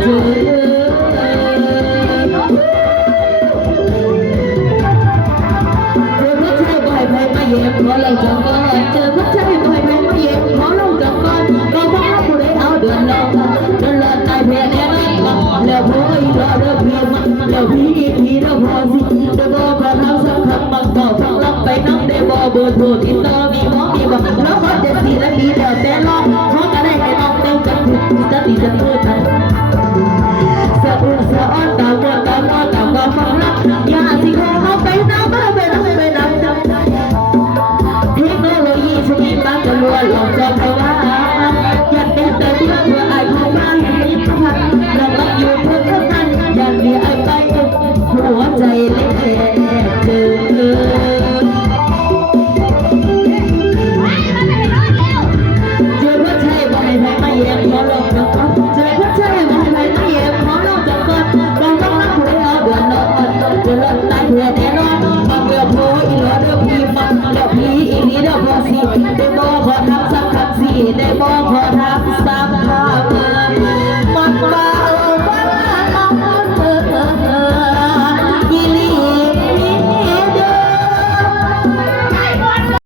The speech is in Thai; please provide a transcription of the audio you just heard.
เจอผู้ชายบ่อยไปมาเย็บขอเราจังก่อนเจอผู้ชายบ่อยไปมาเย็บขอเราจังก่อนก็เพราะผู้ใดเอาเดือนเราเดือนละตายแพ้แน่นอนแล้วพ่อยรอเด้อพี่มันแล้วพี่เด้อพอสิเด้อบ่พอทำสักคำมันก็ฟังรับไปน้ำได้บ่เบอร์โทรติดต่อมีหมอมีบ่แล้วก็จะสีและดีแล้วแต่น้องขอก็ได้ให้น้องเต็มจังถึงจะตีจะพูดทันสะอุ่นสะอ้อนตามว่าตามว่าตามว่าฟังรักอย่าสิขอเอาไปน้ำไปน้ำไปน้ำเทคโนโลยีชนิดบ้านจะล้วนหลอกจอมไปว่าอยากเป็นแต่เพื่อไอ้ของบ้านให้พันเราไม่อยู่เพื่อกันอยากเดียไอ้ไปหัวใจเล็กเจอเจอว่าใช่บ่ให้ไม่เย็บขอลองจังก่อนเจอว่าใช่บ่ให้ไม่เย็บขอลองจังก่อนบางต้องรักผู้ใดเอาเดือนนอนเดือนละตายเพื่อแน่นอนบางเดือนโผล่อีหลอเดือนพี่มันเดือนพี่อีนี้เดือนพอสิได้บอกขอทำสักคำสิได้บอกขอทำ